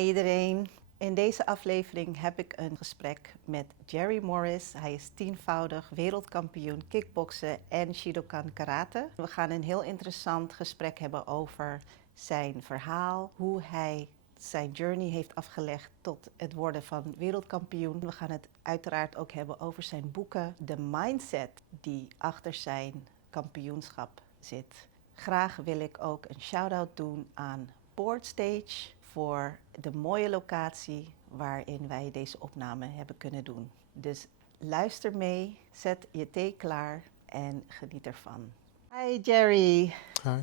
Hi iedereen. In deze aflevering heb ik een gesprek met Jerry Morris. Hij is tienvoudig wereldkampioen kickboksen en Shidokan karate. We gaan een heel interessant gesprek hebben over zijn verhaal, hoe hij zijn journey heeft afgelegd tot het worden van wereldkampioen. We gaan het uiteraard ook hebben over zijn boeken, de mindset die achter zijn kampioenschap zit. Graag wil ik ook een shout-out doen aan Boardstage voor de mooie locatie waarin wij deze opname hebben kunnen doen. Dus luister mee, zet je thee klaar en geniet ervan. Hi Jerry. Hi.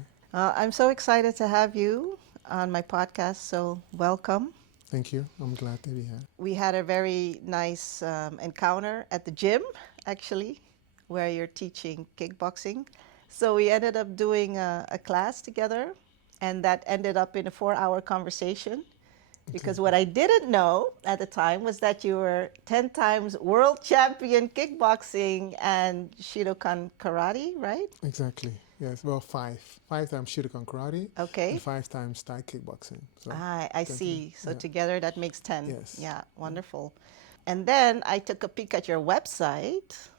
I'm so excited to have you on my podcast, so welcome. Thank you. I'm glad to be here. We had a very nice encounter at the gym, actually, where you're teaching kickboxing. So we ended up doing a class together, and that ended up in a 4-hour conversation. Because what I didn't know at the time was that you were 10 times world champion kickboxing and Shidokan karate, right? Exactly. Yes. Well, five. 5 times Shidokan karate. Okay. And 5 times Thai kickboxing. So I see. So together that makes 10. Yes. Yeah, wonderful. And then I took a peek at your website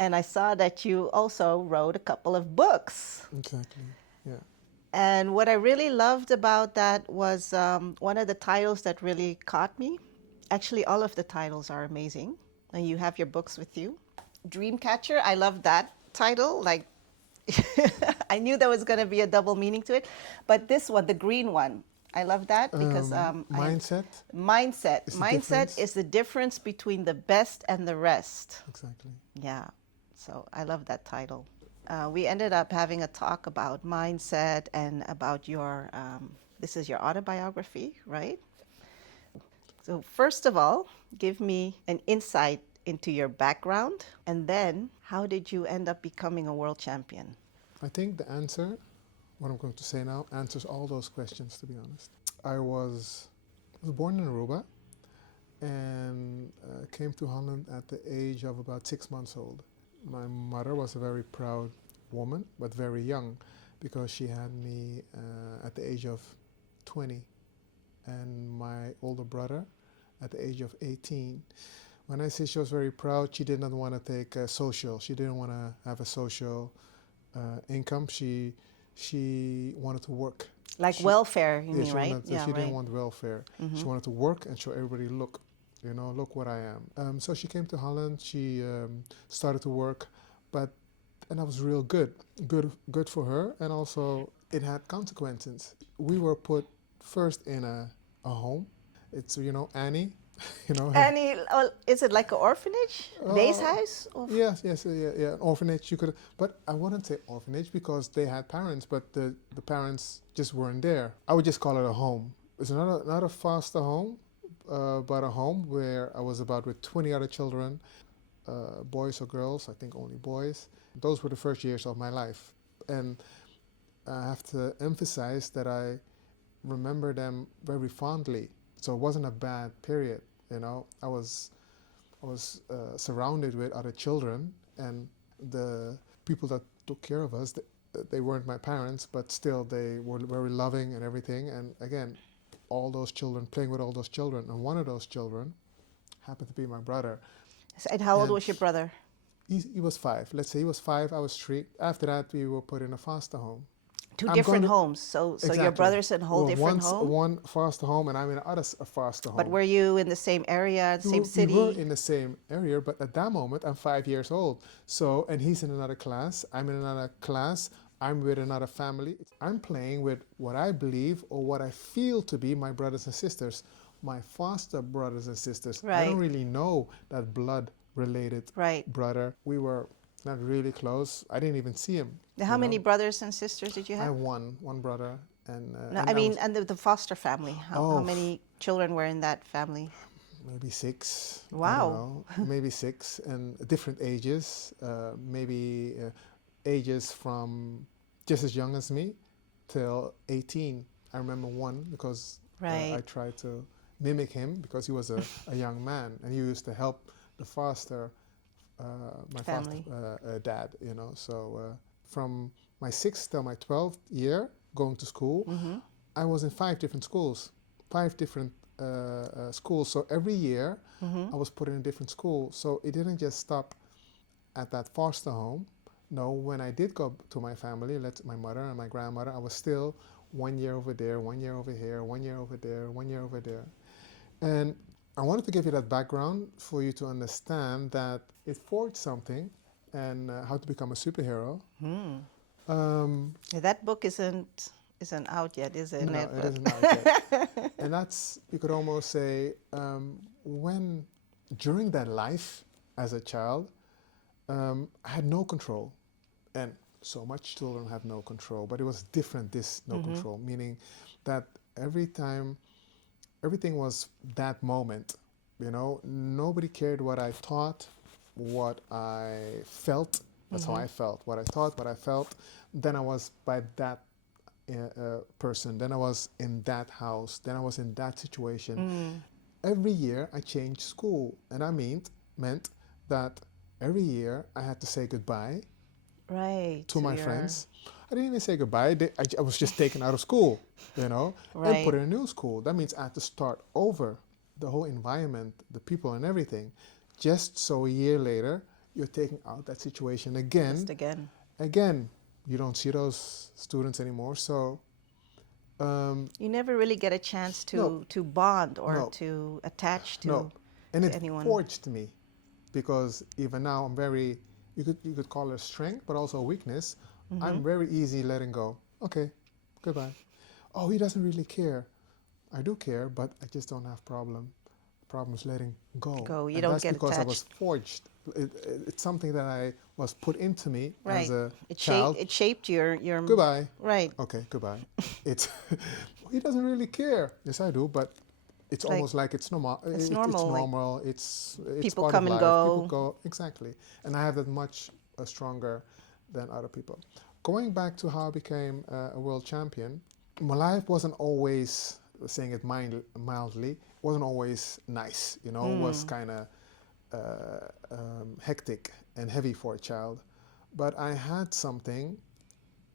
and I saw that you also wrote a couple of books. Exactly. Yeah. And what I really loved about that was one of the titles that really caught me. Actually, all of the titles are amazing. And you have your books with you. Dreamcatcher, I love that title. Like, I knew there was going to be a double meaning to it. But this one, the green one, I love that because... mindset? Mindset is the difference between the best and the rest. Exactly. Yeah, so I love that title. We ended up having a talk about mindset and about your, this is your autobiography, right? So first of all, give me an insight into your background, and then how did you end up becoming a world champion? I think the answer, what I'm going to say now, answers all those questions, to be honest. I was born in Aruba and came to Holland at the age of about 6 months old. My mother was a very proud woman, but very young, because she had me at the age of 20 and my older brother at the age of 18. When I say she was very proud, she did not want to take a social. She didn't want to have a social income. She wanted to work. Like welfare, you mean, right? She didn't want welfare. Mm-hmm. She wanted to work and show everybody, look what I am. So she came to Holland. She started to work, and that was real good for her. And also, it had consequences. We were put first in a home. It's Annie. Annie, is it like an orphanage? Deze huis? Yes, an orphanage. You could, but I wouldn't say orphanage because they had parents, but the parents just weren't there. I would just call it a home. It's not a foster home, but a home where I was about with 20 other children, boys or girls. I think only boys. Those were the first years of my life, and I have to emphasize that I remember them very fondly. So it wasn't a bad period, I was surrounded with other children, and the people that took care of us, they weren't my parents, but still they were very loving and everything. And again, all those children, playing with all those children, and one of those children happened to be my brother. And how old was your brother? He was 5. Let's say he was 5, I was 3. After that, we were put in a foster home. Two different homes. So Exactly. Your brother's in a whole different home? One foster home and I'm in another foster home. But were you in the same area, the same city? We were in the same area, but at that moment, I'm 5 years old. So, and he's in another class, I'm in another class, I'm with another family. I'm playing with what I believe or what I feel to be my brothers and sisters, my foster brothers and sisters. Right. I don't really know that blood-related brother. We were not really close. I didn't even see him. How many brothers and sisters did you have? I have one brother. And and the foster family. How many children were in that family? Maybe 6. Wow. Maybe 6, and different ages. Maybe ages from just as young as me till 18. I remember one because I tried to mimic him because he was a young man and he used to help the foster my family. Foster dad. So from my 6th till my 12th year going to school, I was in 5 different schools, 5 different schools. So every year I was put in a different school. So it didn't just stop at that foster home. No, when I did go to my family, my mother and my grandmother, I was still 1 year over there, 1 year over here, 1 year over there, 1 year over there. And I wanted to give you that background for you to understand that it forged something and how to become a superhero. That book isn't out yet, is it? No, it isn't out yet. And that's, you could almost say, when during that life as a child, I had no control. And so much children have no control, but it was different, this no control, meaning that every time, everything was that moment, you know, nobody cared what I thought, what I felt. That's how I felt. What I thought, what I felt. Then I was by that person. Then I was in that house. Then I was in that situation. Every year I changed school, and I meant that every year I had to say goodbye to my friends. I didn't even say goodbye. I was just taken out of school, you know, and put in a new school. That means I had to start over the whole environment, the people and everything. Just so a year later, you're taking out that situation again. Just again. Again, you don't see those students anymore. So you never really get a chance to bond or to attach to and it anyone. Forged me, because even now I'm very, you could call it a strength, but also a weakness. I'm very easy letting go. Okay, goodbye. Oh, he doesn't really care. I do care, but I just don't have problems letting go. You don't that's get because attached. I was forged. It's something that I was put into me Right. as a It child. It shaped your Goodbye. Right. Okay, goodbye. It's he doesn't really care. Yes, I do, but it's Like, almost like it's normal. It's normal. It's normal. It's people part come of and life. go. People go, exactly, and I have that much stronger than other people. Going back to how I became a world champion, my life wasn't always, saying it mildly, wasn't always nice. You know, it was kind of hectic and heavy for a child. But I had something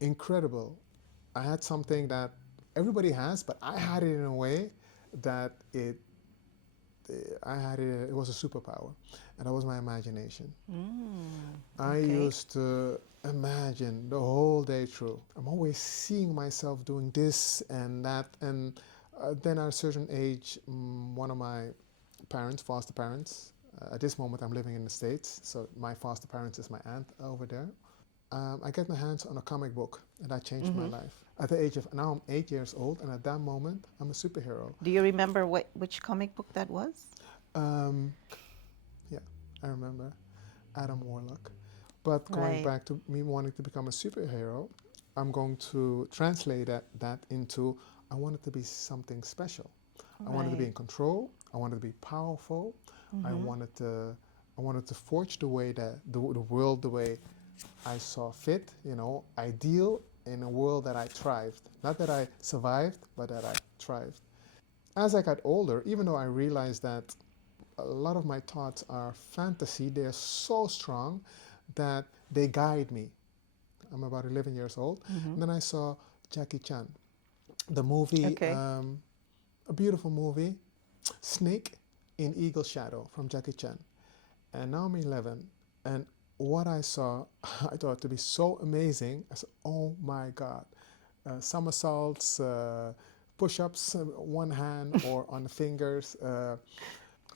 incredible. I had something that everybody has, but I had it in a way that it was a superpower, and that was my imagination. I used to imagine the whole day through. I'm always seeing myself doing this and that, and then at a certain age, one of my parents, foster parents, at this moment I'm living in the States, so my foster parents is my aunt over there. I get my hands on a comic book, and that changed my life. At the age of, now I'm 8 years old, and at that moment, I'm a superhero. Do you remember which comic book that was? Yeah, I remember Adam Warlock. But going back to me wanting to become a superhero, I'm going to translate that into, I wanted to be something special. I wanted to be in control. I wanted to be powerful. I wanted to forge the way that the world the way I saw fit, you know, ideal, in a world that I thrived. Not that I survived, but that I thrived. As I got older, even though I realized that a lot of my thoughts are fantasy, they're so strong that they guide me. I'm about 11 years old. And then I saw Jackie Chan, the movie, a beautiful movie, Snake in Eagle Shadow from Jackie Chan. And now I'm 11, and what I saw, I thought to be so amazing. I said, oh my God. Somersaults, push-ups, one hand or on the fingers,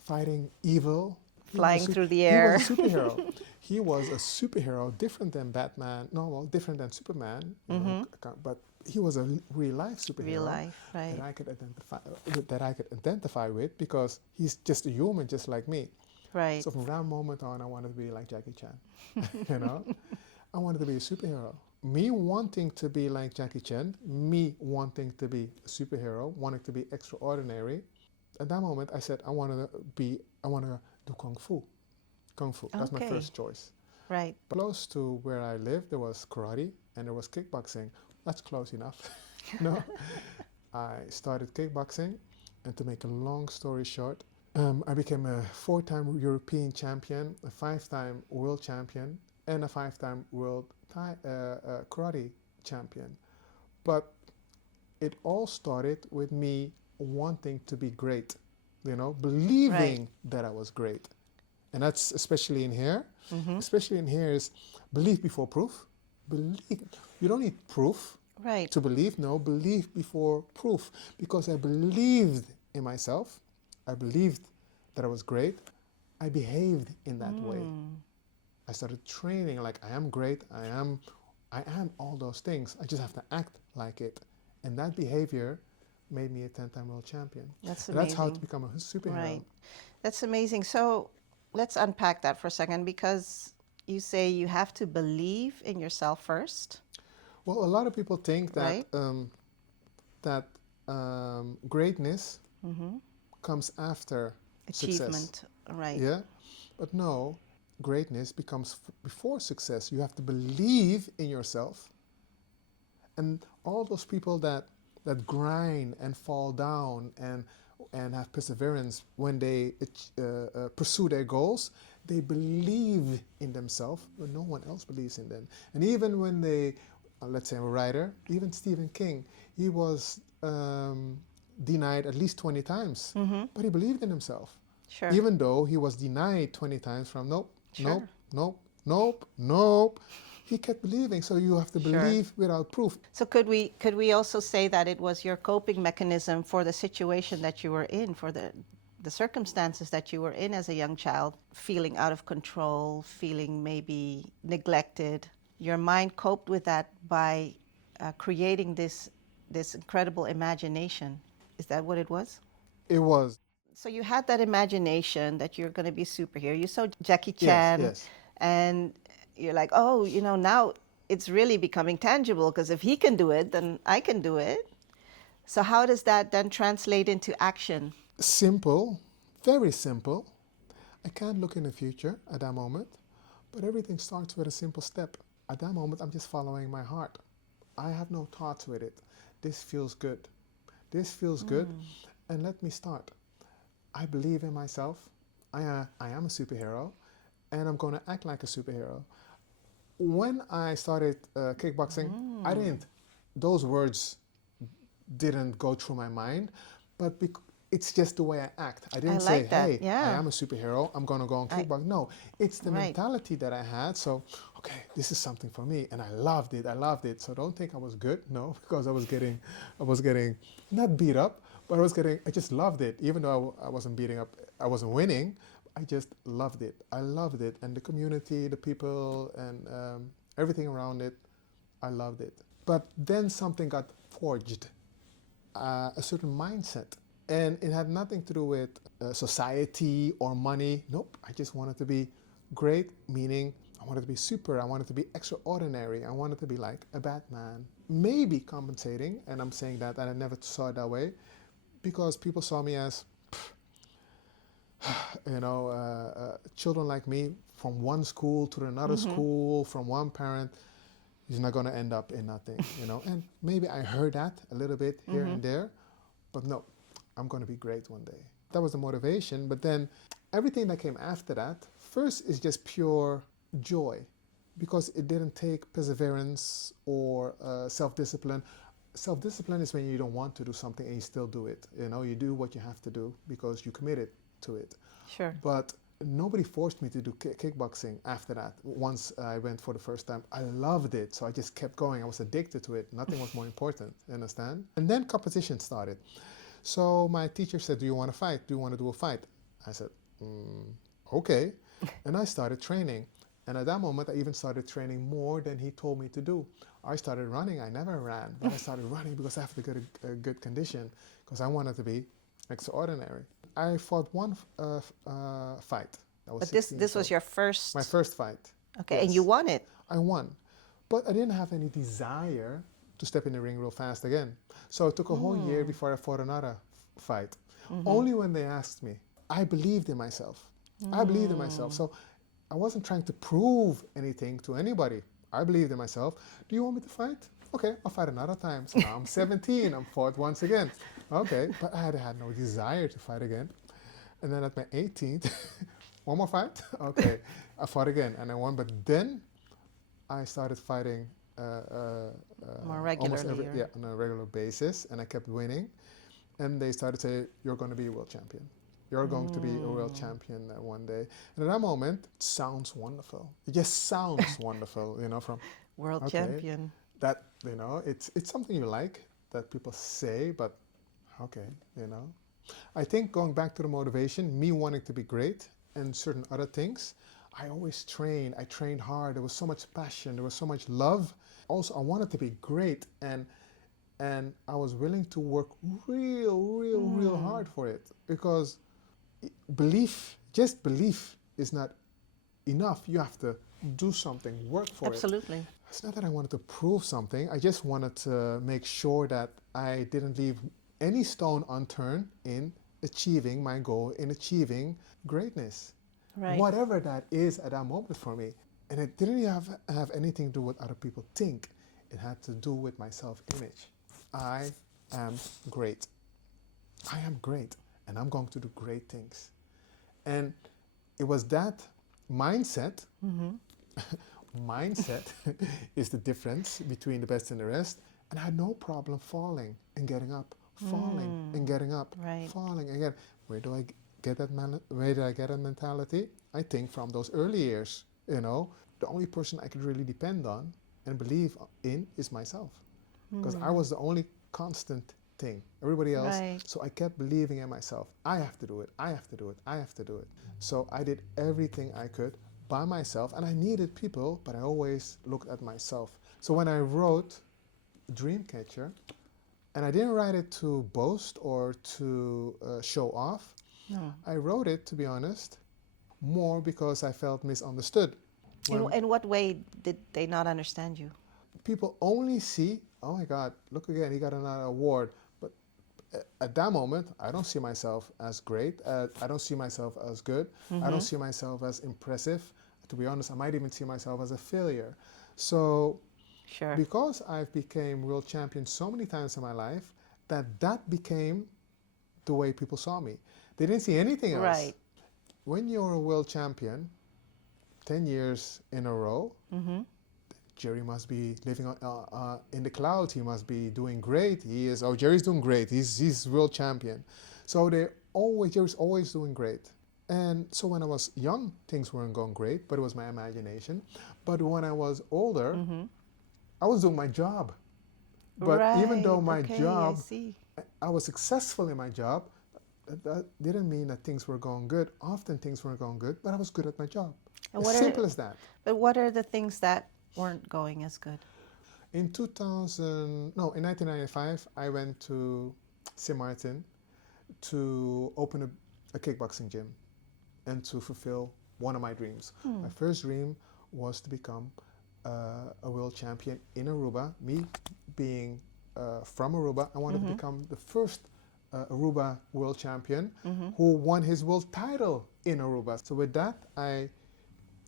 fighting evil. Flying through the air. He was a superhero. He was a superhero, different than Batman. No, well, different than Superman. You know, but he was a real-life superhero. Real life, right. That I could identify with, because he's just a human, just like me. Right. So from that moment on, I wanted to be like Jackie Chan. You know, I wanted to be a superhero. Me wanting to be like Jackie Chan, me wanting to be a superhero, wanting to be extraordinary. At that moment, I said, I want to do kung fu. Kung fu. That's my first choice. Right. But close to where I lived, there was karate and there was kickboxing. That's close enough. No, I started kickboxing, and to make a long story short, I became a 4-time European champion, a 5-time world champion, and a 5-time world karate champion. But it all started with me wanting to be great, believing that I was great. And that's especially in here. Mm-hmm. Especially in here is belief before proof. Believe. You don't need proof to believe. No, believe before proof. Because I believed in myself. I believed that I was great. I behaved in that way. I started training like I am great. I am all those things. I just have to act like it. And that behavior made me a 10-time world champion. That's amazing. That's how to become a superhero. Right. That's amazing. So let's unpack that for a second, because you say you have to believe in yourself first. Well, a lot of people think that greatness comes after achievement. Success. Right. Yeah, but no, greatness becomes before success. You have to believe in yourself. And all those people that grind and fall down and have perseverance when they pursue their goals, they believe in themselves, but no one else believes in them. And even when they, let's say a writer, even Stephen King, he was denied at least 20 times, but he believed in himself. Sure. Even though he was denied 20 times from nope. He kept believing, so you have to believe without proof. So could we also say that it was your coping mechanism for the situation that you were in, for the circumstances that you were in as a young child, feeling out of control, feeling maybe neglected? Your mind coped with that by creating this incredible imagination. Is that what it was? It was. So you had that imagination that you're going to be a superhero. You saw Jackie Chan, yes. And you're like, oh, now it's really becoming tangible, because if he can do it, then I can do it. So how does that then translate into action? Simple, very simple. I can't look in the future at that moment, but everything starts with a simple step. At that moment, I'm just following my heart. I have no thoughts with it. This feels good. This feels good, and let me start. I believe in myself. I am a superhero, and I'm going to act like a superhero. When I started kickboxing, those words didn't go through my mind, but it's just the way I act. I didn't say, hey, I am a superhero, I'm going to go on kickboxing. No, it's the mentality that I had. So, okay, this is something for me, and I loved it. So don't think I was good, no, because I was getting not beat up, but I just loved it. Even though I wasn't beating up, I wasn't winning, I just loved it. I loved it. And the community, the people, and everything around it, I loved it. But then something got forged, a certain mindset. And it had nothing to do with society or money. Nope, I just wanted to be great, meaning I wanted to be super, I wanted to be extraordinary, I wanted to be like a Batman. Maybe compensating, and I'm saying that, and I never saw it that way, because people saw me as, children like me from one school to another school, from one parent, is not going to end up in nothing, And maybe I heard that a little bit here and there, but no, I'm going to be great one day. That was the motivation, but then everything that came after that, first is just pure joy, because it didn't take perseverance or self-discipline. Self-discipline is when you don't want to do something and you still do it. You do what you have to do because you committed to it. Sure. But nobody forced me to do kickboxing after that. Once I went for the first time, I loved it, so I just kept going. I was addicted to it. Nothing was more important, you understand? And then competition started. So my teacher said, do you want to fight? Do you want to do a fight? I said, okay. And I started training. And at that moment, I even started training more than he told me to do. I started running. I never ran, but I started running because I have to get a good condition, because I wanted to be extraordinary. I fought one fight. But this was your first? My first fight. Okay, yes. And you won it? I won. But I didn't have any desire to step in the ring real fast again. So it took a whole year before I fought another fight. Only when they asked me. I believed in myself. I believed in myself. So I wasn't trying to prove anything to anybody. I believed in myself. Do you want me to fight? Okay, I'll fight another time. So now I'm 17, I'm fought once again. Okay, but I had no desire to fight again. And then at my 18th, one more fight? Okay, I fought again and I won. But then I started fighting more regularly. on a regular basis, and I kept winning. and they started to say, you're going to be a world champion. You're going to be a world champion one day. And at that moment, it sounds wonderful. It just sounds wonderful, from, World okay, champion. that, it's something you like, that people say, but okay, I think going back to the motivation, me wanting to be great and certain other things, I trained hard. There was so much passion, there was so much love. Also, I wanted to be great, and I was willing to work real hard for it, because just belief is not enough. You have to do something, work for it. Absolutely. It's not that I wanted to prove something. I just wanted to make sure that I didn't leave any stone unturned in achieving my goal, in achieving greatness. Right. Whatever that is at that moment for me. And it didn't have anything to do with what other people think. It had to do with my self-image. I am great. I am great, and I'm going to do great things. And it was that mindset. Mindset is the difference between the best and the rest. And I had no problem falling and getting up, falling and getting up, Right. falling again. Where did I get that mentality? I think from those early years. The only person I could really depend on and believe in is myself, because I was the only constant thing. Everybody else. Right. So I kept believing in myself. I have to do it. I have to do it. I have to do it. So I did everything I could by myself, and I needed people, but I always looked at myself. So when I wrote Dreamcatcher, and I didn't write it to boast or to show off. No. I wrote it, to be honest, more because I felt misunderstood. In what way did they not understand you? People only see, oh my God, look again, he got another award. But at that moment, I don't see myself as great. I don't see myself as good. I don't see myself as impressive. To be honest, I might even see myself as a failure. So Sure. because I've became world champion so many times in my life, that became the way people saw me. They didn't see anything else. Right. When you're a world champion, 10 years in a row, Jerry must be living in the clouds. He must be doing great. Jerry's doing great. He's world champion. So Jerry's always doing great. And so when I was young, things weren't going great, but it was my imagination. But when I was older, I was doing my job. But even though my job, I was successful in my job, that didn't mean that things were going good. Often things weren't going good, but I was good at my job. As simple as that. But what are the things that weren't going as good? In 1995, I went to St. Martin to open a kickboxing gym and to fulfill one of my dreams. My first dream was to become a world champion in Aruba. Me being from Aruba, I wanted to become the first Aruba world champion who won his world title in Aruba. So with that, I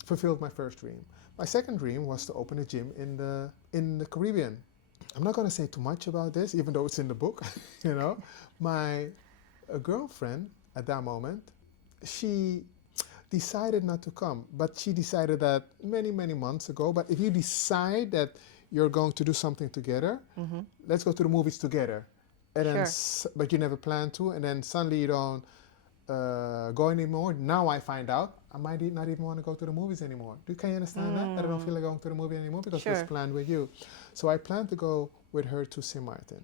fulfilled my first dream. My second dream was to open a gym in the Caribbean. I'm not going to say too much about this, even though it's in the book. My girlfriend at that moment, she decided not to come, but she decided that many months ago. But if you decide that you're going to do something together, let's go to the movies together. And then, but you never plan to, and then suddenly you don't go anymore. Now I find out I might not even want to go to the movies anymore. Can you understand that? That I don't feel like going to the movie anymore because it was planned with you. So I plan to go with her to St. Martin.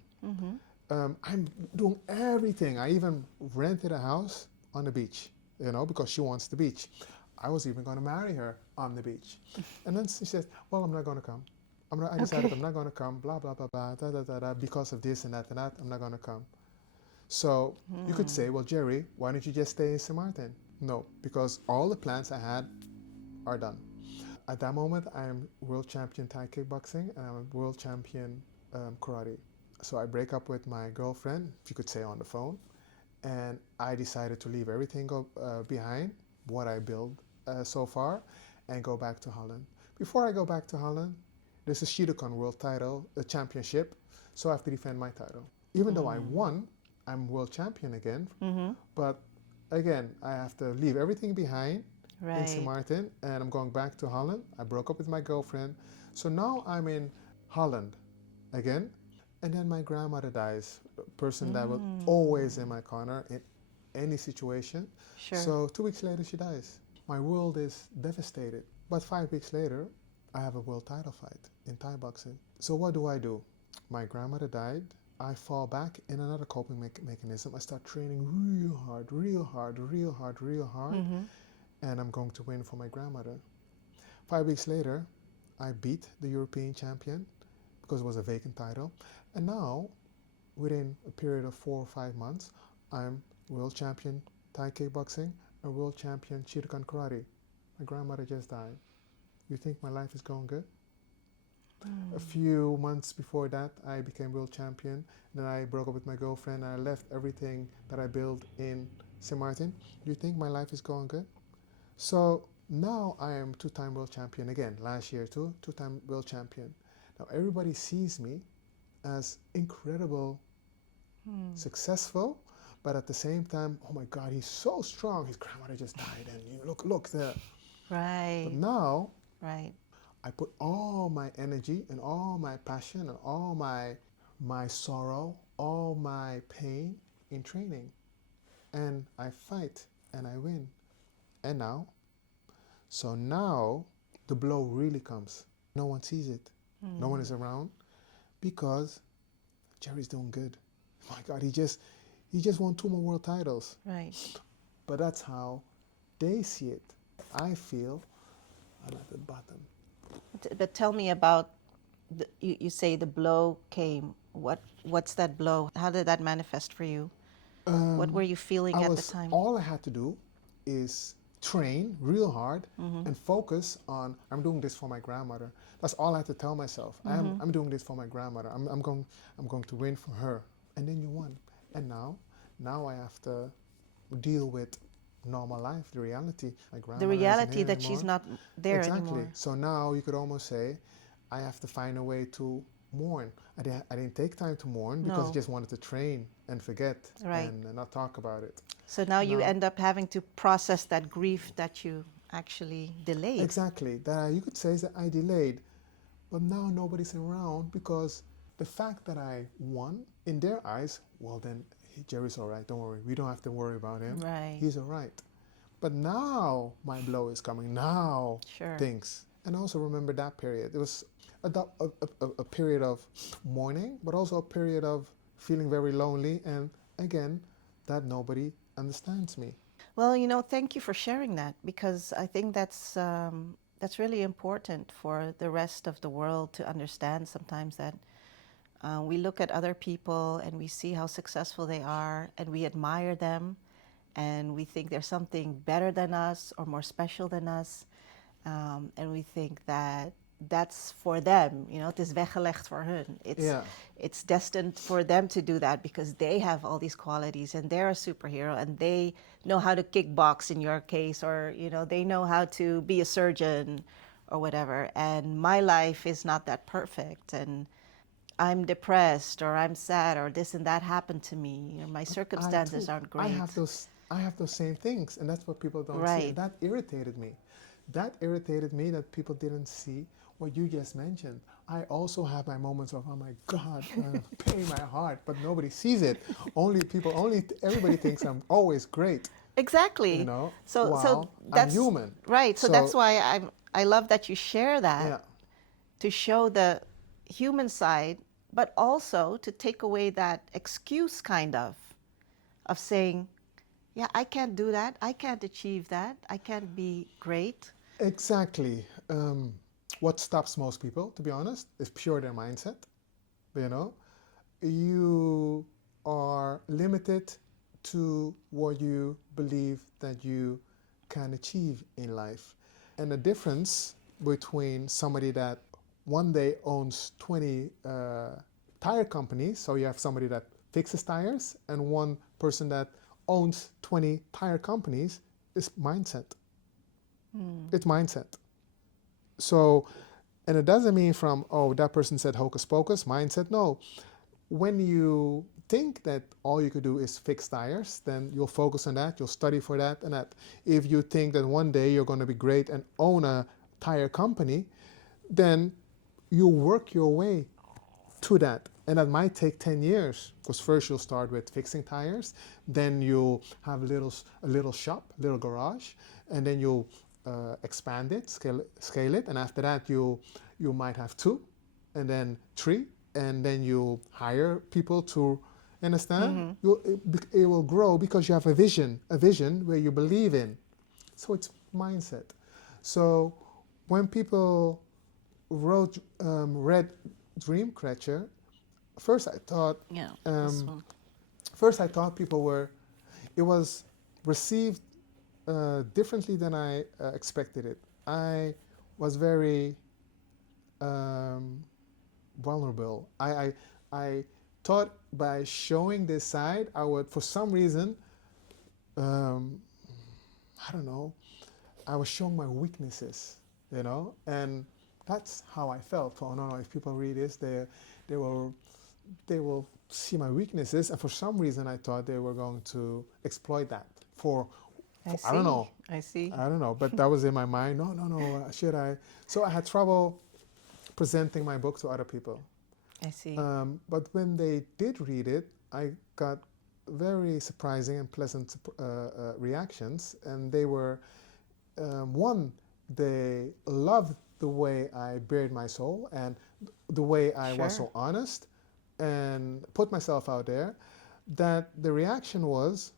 I'm doing everything. I even rented a house on the beach, because she wants the beach. I was even going to marry her on the beach. And then she says, well, I'm not going to come. I decided I'm not going to come, blah, blah, blah, blah, because of this and that, I'm not going to come. So you could say, well, Jerry, why don't you just stay in St. Martin? No, because all the plans I had are done. At that moment, I am world champion Thai kickboxing and I'm a world champion karate. So I break up with my girlfriend, if you could say on the phone, and I decided to leave everything behind, what I built so far, and go back to Holland. Before I go back to Holland, there's a Shidokan world title, a championship, so I have to defend my title. Even though I won, I'm world champion again, but again, I have to leave everything behind in St. Martin, and I'm going back to Holland. I broke up with my girlfriend, so now I'm in Holland again, And then my grandmother dies, a person that was always in my corner in any situation. Sure. So 2 weeks later, she dies. My world is devastated. But 5 weeks later, I have a world title fight in Thai boxing. So what do? My grandmother died. I fall back in another coping mechanism. I start training real hard, and I'm going to win for my grandmother. 5 weeks later, I beat the European champion because it was a vacant title. And now, within a period of 4 or 5 months, I'm world champion Thai kickboxing and world champion Shirikan karate. My grandmother just died. You think my life is going good? A few months before that, I became world champion. Then I broke up with my girlfriend. I left everything that I built in St. Martin. Do you think my life is going good? So now I am two-time world champion again. Last year too, two-time world champion. Now everybody sees me as incredible, successful, but at the same time, oh my God, he's so strong. His grandmother just died, and you look there. Right. But now, Right. I put all my energy and all my passion and all my sorrow, all my pain in training. And I fight and I win. And now the blow really comes. No one sees it. No one is around because Jerry's doing good. My God, he just won 2 more world titles. Right. But that's how they see it. I feel I'm at the bottom. But tell me about, you say the blow came. What's that blow? How did that manifest for you? What were you feeling at the time? All I had to do is train real hard and focus on, I'm doing this for my grandmother. That's all I had to tell myself. I'm doing this for my grandmother. I'm going to win for her. And then you won. And now I have to deal with normal life, the reality. My grandmother The isn't reality here that anymore. she's not there Exactly. anymore. So now you could almost say, I have to find a way to mourn. I didn't take time to mourn because I just wanted to train and forget and not talk about it. So now you end up having to process that grief that you actually delayed. Exactly. You could say that I delayed, but now nobody's around because the fact that I won, in their eyes, well then, Jerry's all right, don't worry. We don't have to worry about him. Right. He's all right. But now my blow is coming. Now things. And also remember that period. It was a period of mourning, but also a period of feeling very lonely. And again, that nobody understands me. Well, thank you for sharing that, because I think that's really important for the rest of the world to understand sometimes that we look at other people and we see how successful they are and we admire them and we think there's something better than us or more special than us, and we think that that's for them, het is weggelegd voor hun. It's destined for them to do that because they have all these qualities and they're a superhero and they know how to kickbox in your case, or they know how to be a surgeon or whatever, and my life is not that perfect, and I'm depressed or I'm sad or this and that happened to me, or my circumstances aren't great. I have those same things, and that's what people don't see. And that irritated me. That people didn't see what you just mentioned. I also have my moments of, oh my God, pain my heart, but nobody sees it. Everybody thinks I'm always great. Exactly. So that's I'm human. Right. So that's why I love that you share that to show the human side, but also to take away that excuse kind of saying, yeah, I can't do that. I can't achieve that. I can't be great. Exactly. What stops most people, to be honest, is pure their mindset. You are limited to what you believe that you can achieve in life. And the difference between somebody that one day owns 20 tire companies, so you have somebody that fixes tires, and one person that owns 20 tire companies, is mindset. It's mindset. So, and it doesn't mean from, that person said hocus pocus, mindset. No. When you think that all you could do is fix tires, then you'll focus on that, you'll study for that and that. If you think that one day you're going to be great and own a tire company, then you work your way to that. And that might take 10 years, because first you'll start with fixing tires, then you'll have a little shop, little garage, and then you'll expand it, scale it, and after that you might have 2, and then 3, and then you hire people to, understand? It will grow because you have a vision where you believe in. So it's mindset. So when people read Dreamcatcher, first I thought, it was received differently than I expected it. I was very vulnerable. I thought by showing this side, I would, for some reason, I don't know, I was showing my weaknesses, and that's how I felt. Oh no, if people read this, they will see my weaknesses, and for some reason I thought they were going to exploit that for I don't know. I see. I don't know, but that was in my mind. No, should I? So I had trouble presenting my book to other people. I see. But when they did read it, I got very surprising and pleasant reactions, and they were, one, they loved the way I bared my soul and the way I was so honest and put myself out there, that the reaction was,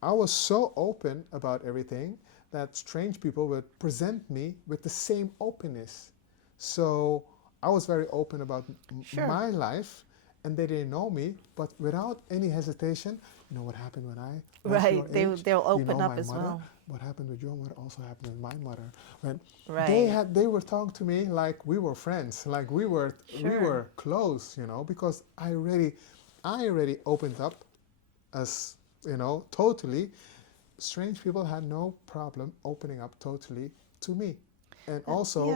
I was so open about everything that strange people would present me with the same openness. So I was very open about my life, and they didn't know me, but without any hesitation, what happened when I was your age? They'll open up as mother, well. What happened with your mother also happened with my mother. When Right. they were talking to me like we were friends, like we were close, because I already opened up as, totally. Strange people had no problem opening up totally to me. And also,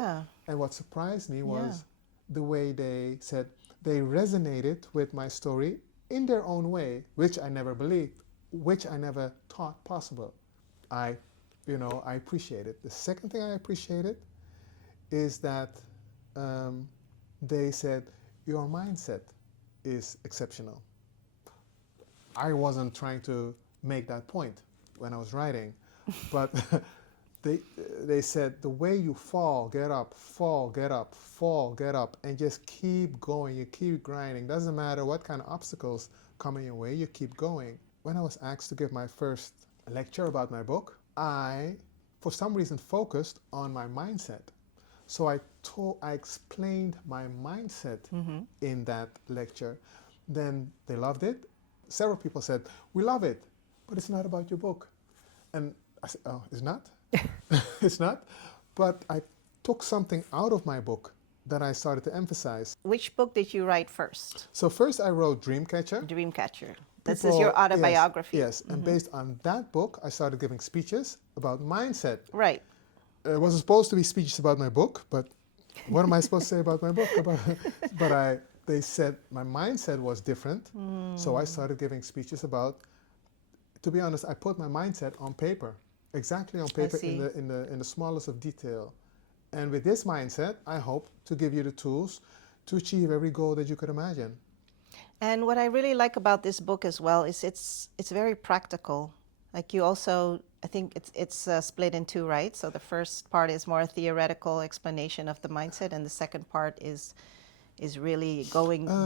and what surprised me was the way they said they resonated with my story in their own way, which I never believed, which I never thought possible. I appreciate it. The second thing I appreciated is that they said, your mindset is exceptional. I wasn't trying to make that point when I was writing, but they said, the way you fall, get up, fall, get up, fall, get up, and just keep going. You keep grinding. Doesn't matter what kind of obstacles come in your way, you keep going. When I was asked to give my first lecture about my book, I, for some reason, focused on my mindset. So I explained my mindset in that lecture. Then they loved it. Several people said, we love it, but it's not about your book. And I said, oh, it's not? It's not? But I took something out of my book that I started to emphasize. Which book did you write first? So first I wrote Dreamcatcher. Dreamcatcher. This is your autobiography. Yes, and based on that book, I started giving speeches about mindset. Right. It wasn't supposed to be speeches about my book, but what am I supposed to say about my book? They said my mindset was different, so I started giving speeches about. To be honest, I put my mindset on paper, exactly on paper in the smallest of detail, and with this mindset, I hope to give you the tools to achieve every goal that you could imagine. And what I really like about this book as well is it's very practical. Like you also, I think it's split in two, right? So the first part is more a theoretical explanation of the mindset, and the second part is really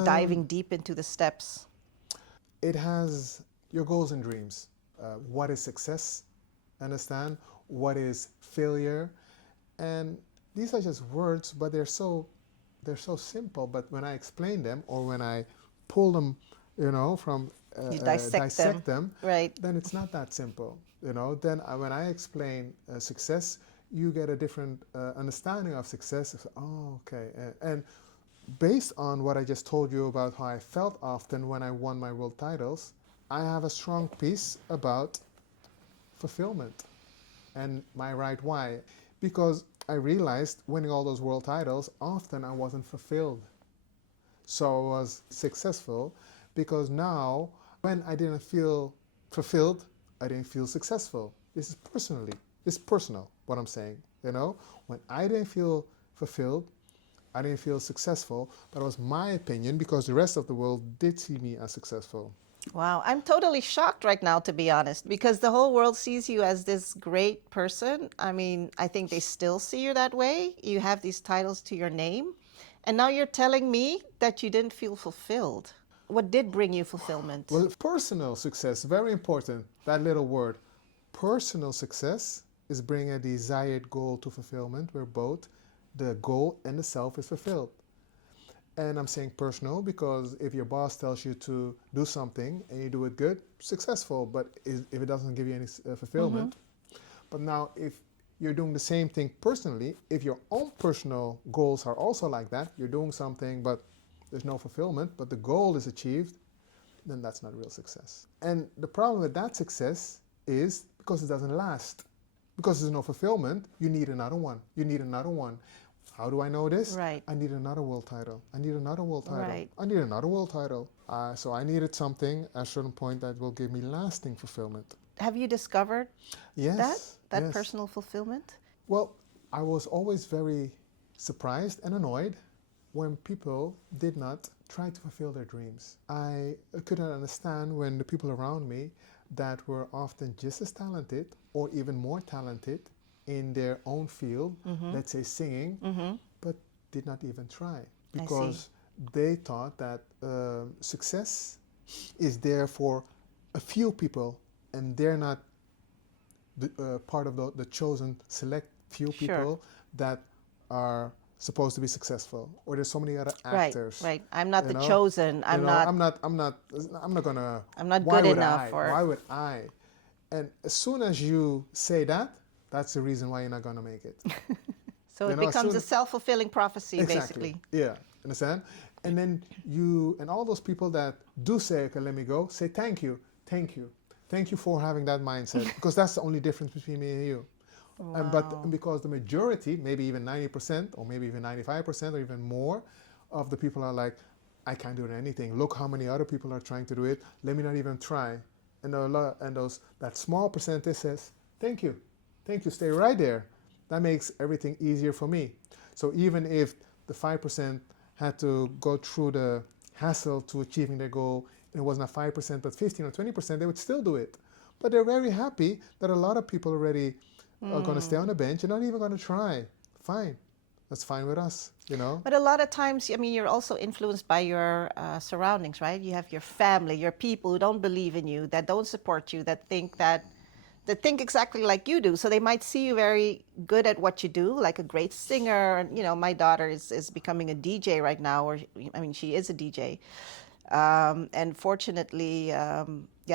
diving deep into the steps. It has your goals and dreams. What is success? Understand? What is failure? And these are just words, but they're so simple. But when I explain them, or when I pull them, from you dissect them, right? Then it's not that simple. Then when I explain success, you get a different understanding of success. Oh, okay. And based on what I just told you about how I felt often when I won my world titles, I have a strong piece about fulfillment and my right why. Because I realized winning all those world titles, often I wasn't fulfilled. So I was successful because now, when I didn't feel fulfilled, I didn't feel successful. This is personal, what I'm saying. When I didn't feel fulfilled, I didn't feel successful, but it was my opinion because the rest of the world did see me as successful. Wow, I'm totally shocked right now, to be honest, because the whole world sees you as this great person. I mean, I think they still see you that way. You have these titles to your name. And now you're telling me that you didn't feel fulfilled. What did bring you fulfillment? Well, personal success, very important, that little word. Personal success is bringing a desired goal to fulfillment where both the goal and the self is fulfilled. And I'm saying personal because if your boss tells you to do something and you do it good, successful. But if it doesn't give you any fulfillment, but now if you're doing the same thing personally, if your own personal goals are also like that, you're doing something but there's no fulfillment, but the goal is achieved, then that's not real success. And the problem with that success is because it doesn't last. Because there's no fulfillment, you need another one. You need another one. How do I know this? Right. I need another world title. I need another world title. Right. I need another world title. So I needed something at a certain point that will give me lasting fulfillment. Have you discovered Yes. that yes. personal fulfillment? Well, I was always very surprised and annoyed when people did not try to fulfill their dreams. I could not understand when the people around me that were often just as talented or even more talented in their own field, let's say singing, but did not even try because they thought that success is there for a few people and they're not part of the chosen select few people that are supposed to be successful, or there's so many other actors. Right. I'm not you the know? chosen. I'm not gonna. I'm not Why good would enough. Why would I? And as soon as you say that, that's the reason why you're not gonna make it. So it becomes a self-fulfilling prophecy, Exactly. basically. Yeah, understand? And then you and all those people that do say, okay, let me go, say thank you, thank you. Thank you for having that mindset because that's the only difference between me and you. Wow. But because the majority, maybe even 90% or maybe even 95% or even more of the people are like, I can't do anything. Look how many other people are trying to do it. Let me not even try. And that small percentage says, thank you, stay right there. That makes everything easier for me. So even if the 5% had to go through the hassle to achieving their goal, and it wasn't a 5% but 15 or 20%, they would still do it. But they're very happy that a lot of people already are going to stay on the bench and not even going to try. Fine. That's fine with us, you know? But a lot of times, I mean, you're also influenced by your surroundings, right? You have your family, your people who don't believe in you, that don't support you, that think exactly like you do. So they might see you very good at what you do, like a great singer. And, you know, my daughter is becoming a DJ right now, or I mean, she is a DJ. And fortunately,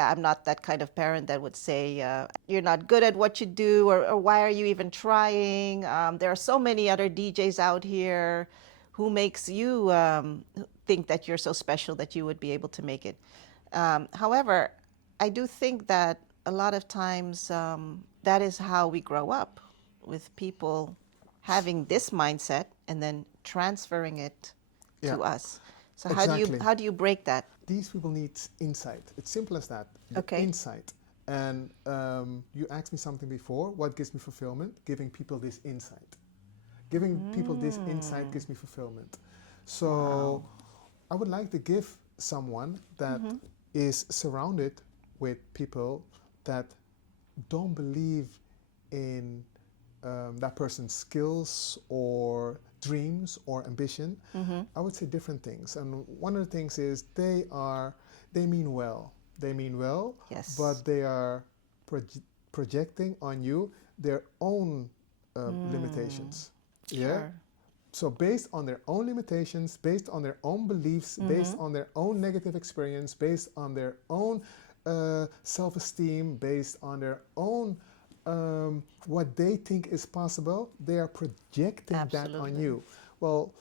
I'm not that kind of parent that would say, you're not good at what you do, or why are you even trying? There are so many other DJs out here. Who makes you think that you're so special that you would be able to make it? However, I do think that a lot of times that is how we grow up, with people having this mindset and then transferring it to us. So Exactly. how do you break that? These people need insight. It's simple as that. Okay. Insight. And you asked me something before. What gives me fulfillment? Giving people this insight. Giving people this insight gives me fulfillment. So I would like to give someone that is surrounded with people that don't believe in that person's skills or dreams or ambition. I would say different things. And one of the things is they mean well. They mean well, Yes. but they are projecting on you their own limitations. Yeah. Sure. So based on their own limitations, based on their own beliefs, based on their own negative experience, based on their own self-esteem, based on their own what they think is possible, they are projecting that on Absolutely. you. Well,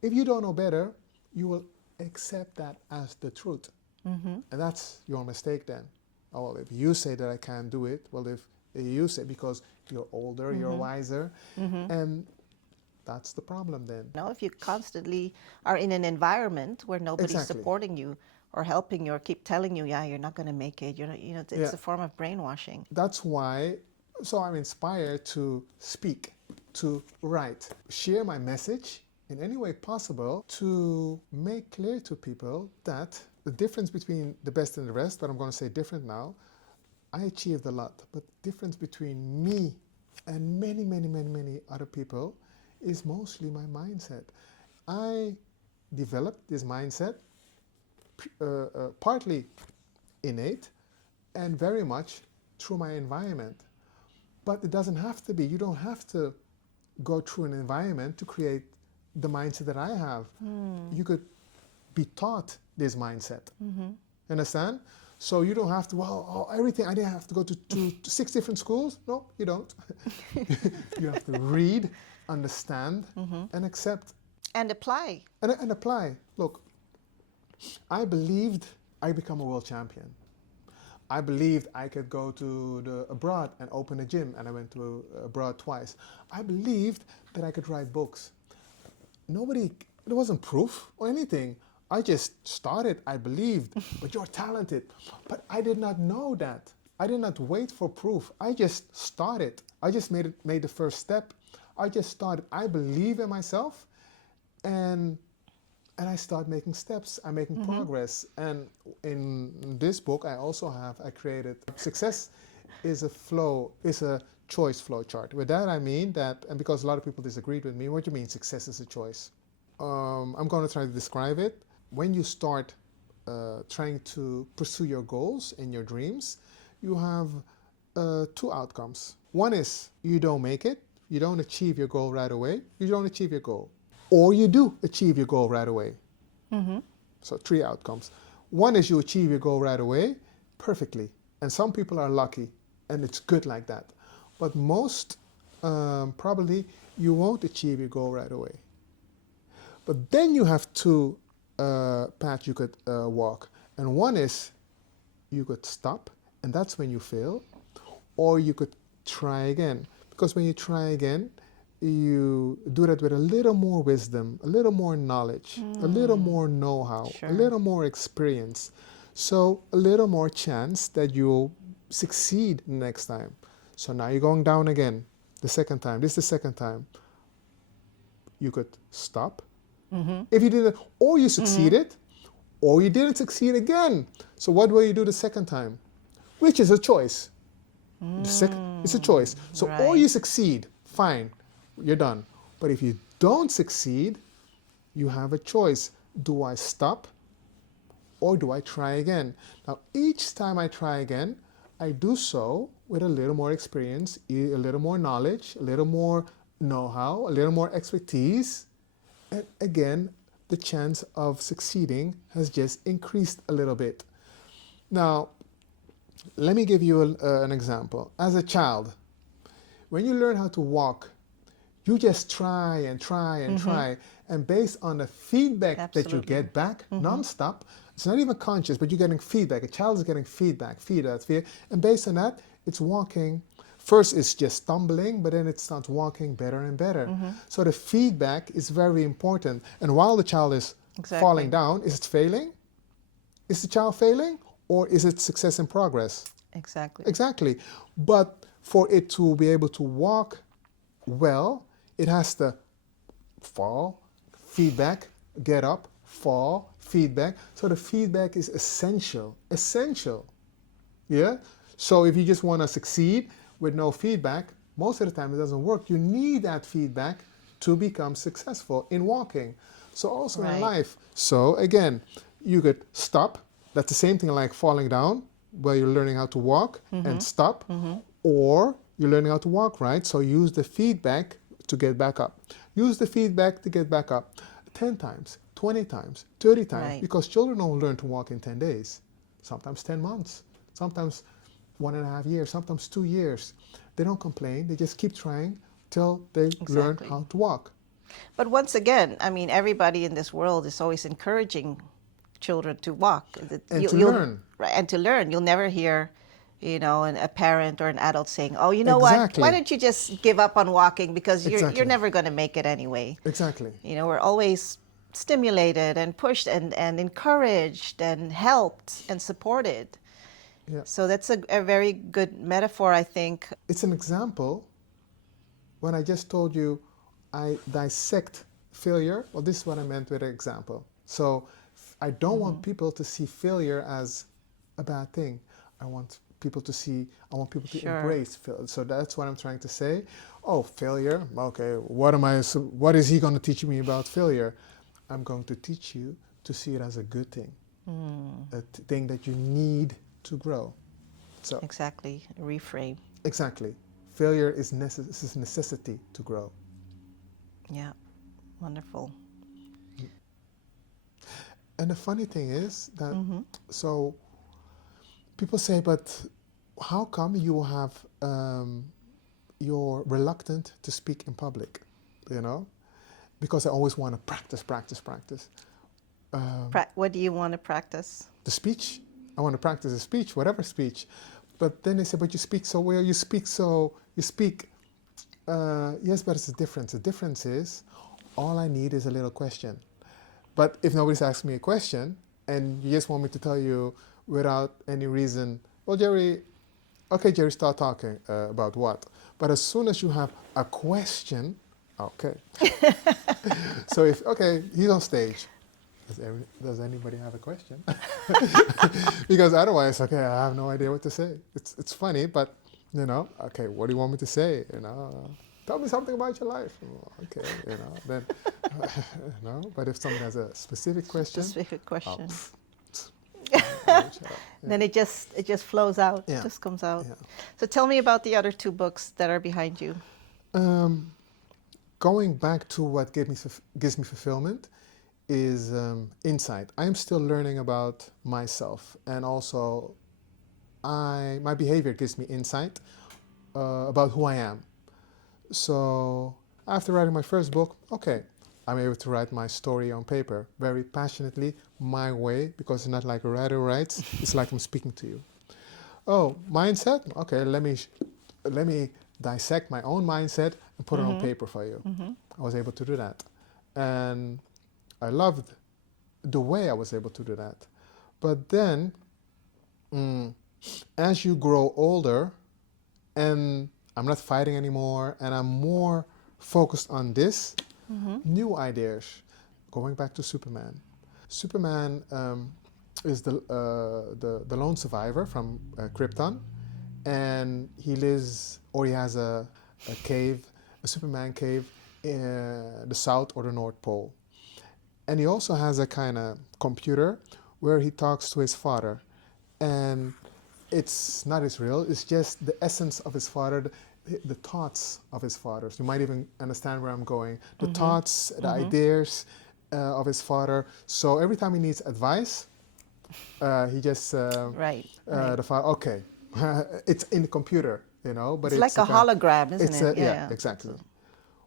if you don't know better, you will accept that as the truth. And that's your mistake then. Oh, well, if you say that I can't do it, well, if you say because you're older, you're wiser, and that's the problem then. You know, if you constantly are in an environment where nobody's Exactly. supporting you or helping you or keep telling you, yeah, you're not going to make it, it's a form of brainwashing. That's why, so I'm inspired to speak, to write, share my message in any way possible to make clear to people that the difference between the best and the rest, but I'm going to say different now, I achieved a lot, but the difference between me and many, many, many, many other people is mostly my mindset. I developed this mindset partly innate and very much through my environment. But it doesn't have to be. You don't have to go through an environment to create the mindset that I have. You could be taught this mindset. Understand? So you don't have to, everything, I didn't have to go to 6 different schools. No, you don't. You have to read, understand, and accept. And apply. And apply. Look, I believed I'd become a world champion. I believed I could go to abroad and open a gym, and I went to abroad twice. I believed that I could write books. There wasn't proof or anything. I just started, I believed, but you're talented. But I did not know that. I did not wait for proof. I just started. I just made the first step. I just started. I believe in myself, and I start making steps. I'm making progress. And in this book, I created success is a choice flow chart. With that, I mean that, and because a lot of people disagreed with me, what do you mean success is a choice? I'm going to try to describe it. When you start trying to pursue your goals and your dreams, you have 2 outcomes. One is you don't make it, you don't achieve your goal right away, you don't achieve your goal. Or you do achieve your goal right away. So 3 outcomes. One is you achieve your goal right away perfectly. And some people are lucky, and it's good like that. But most probably you won't achieve your goal right away. But then you have 2 paths you could walk. And one is you could stop, and that's when you fail. Or you could try again. Because when you try again, you do that with a little more wisdom, a little more knowledge, a little more know-how, a little more experience. So a little more chance that you'll succeed next time. So now you're going down again, the second time. This is the second time. You could stop. If you didn't, or you succeeded, or you didn't succeed again. So what will you do the second time? Which is a choice. It's a choice. So or you succeed, fine. You're done. But if you don't succeed, you have a choice. Do I stop or do I try again? Now, each time I try again, I do so with a little more experience, a little more knowledge, a little more know-how, a little more expertise. And again, the chance of succeeding has just increased a little bit. Now, let me give you an example. As a child, when you learn how to walk, you just try and try and try. And based on the feedback that you get back nonstop, it's not even conscious, but you're getting feedback. A child is getting feedback. And based on that, it's walking. First, it's just stumbling, but then it starts walking better and better. So the feedback is very important. And while the child is falling down, is it failing? Is the child failing? Or is it success in progress? Exactly. But for it to be able to walk well, it has to fall, feedback, get up, fall, feedback. So the feedback is essential. Yeah? So if you just want to succeed with no feedback, most of the time it doesn't work. You need that feedback to become successful in walking. So also in life. So again, you could stop. That's the same thing like falling down, where you're learning how to walk and stop. Or you're learning how to walk, right? So use the feedback to get back up. Use the feedback to get back up 10 times, 20 times, 30 times, because children don't learn to walk in 10 days, sometimes 10 months, sometimes 1.5 years, sometimes 2 years. They don't complain. They just keep trying till they learn how to walk. But once again, I mean, everybody in this world is always encouraging children to walk. And to learn. Right, and to learn. You'll never hear, a parent or an adult saying, oh, you know what, why don't you just give up on walking because you're never going to make it anyway. Exactly. We're always stimulated and pushed and encouraged and helped and supported. Yeah. So that's a very good metaphor, I think. It's an example when I just told you I dissect failure, well, this is what I meant with an example. So I don't want people to see failure as a bad thing. I want people to Sure. embrace failure. So that's what I'm trying to say. Oh, failure. Okay, what is he going to teach me about failure? I'm going to teach you to see it as a good thing, a thing that you need to grow. So Exactly. Reframe. exactly, failure is necessity to grow. Yeah. Wonderful. And the funny thing is that so people say, but how come you have you're reluctant to speak in public? You know, because I always want to practice. What do you want to practice? The speech. I want to practice the speech, whatever speech. But then they say, but you speak so well. You speak. Yes, but it's a difference. The difference is, all I need is a little question. But if nobody's asked me a question, and you just want me to tell you without any reason, well, Jerry, start talking about what? But as soon as you have a question, okay. So he's on stage. Does anybody have a question? Because otherwise, I have no idea what to say. It's funny, but okay, what do you want me to say? Tell me something about your life. Okay, then, but if someone has a specific question, then it just flows out, Yeah. just comes out. Yeah. So tell me about the other two books that are behind you. Going back to what gives me fulfillment is insight. I am still learning about myself, and also my behavior gives me insight about who I am. So after writing my first book, I'm able to write my story on paper very passionately, my way, because it's not like a writer writes, it's like I'm speaking to you. Oh, mindset? Okay, let me dissect my own mindset and put it on paper for you. I was able to do that. And I loved the way I was able to do that. But then, as you grow older, and I'm not fighting anymore, and I'm more focused on this, new ideas. Going back to Superman. Superman is the lone survivor from Krypton, and he has a cave, a Superman cave in the South or the North Pole. And he also has a kind of computer where he talks to his father. And it's not his real, it's just the essence of his father, the thoughts of his father. So you might even understand where I'm going. The thoughts, the ideas of his father. So every time he needs advice, he just, Right. the father, it's in the computer, but It's like a hologram, isn't it? Yeah, exactly.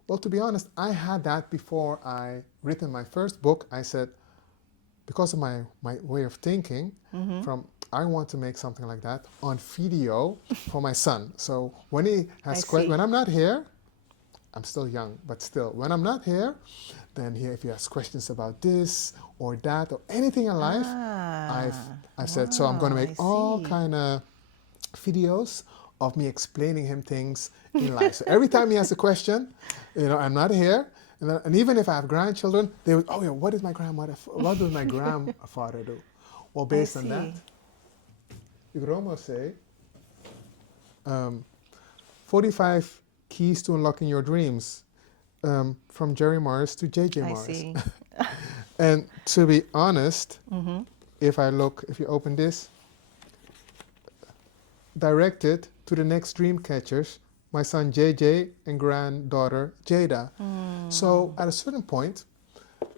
Well, to be honest, I had that before I written my first book. I said, because of my way of thinking, I want to make something like that on video for my son. So when he has when I'm not here, I'm still young, but still, when I'm not here, then if he has questions about this or that or anything in life, I've said, so I'm going to make all kind of videos of me explaining him things in life. So every time he has a question, I'm not here. And even if I have grandchildren, they would, what does my grandfather do? Well, based on that, you could almost say 45 keys to unlocking your dreams, from Jerry Morris to JJ Morris. I see. And to be honest, if you open this, directed to the next dream catchers, my son JJ and granddaughter Jada. So at a certain point,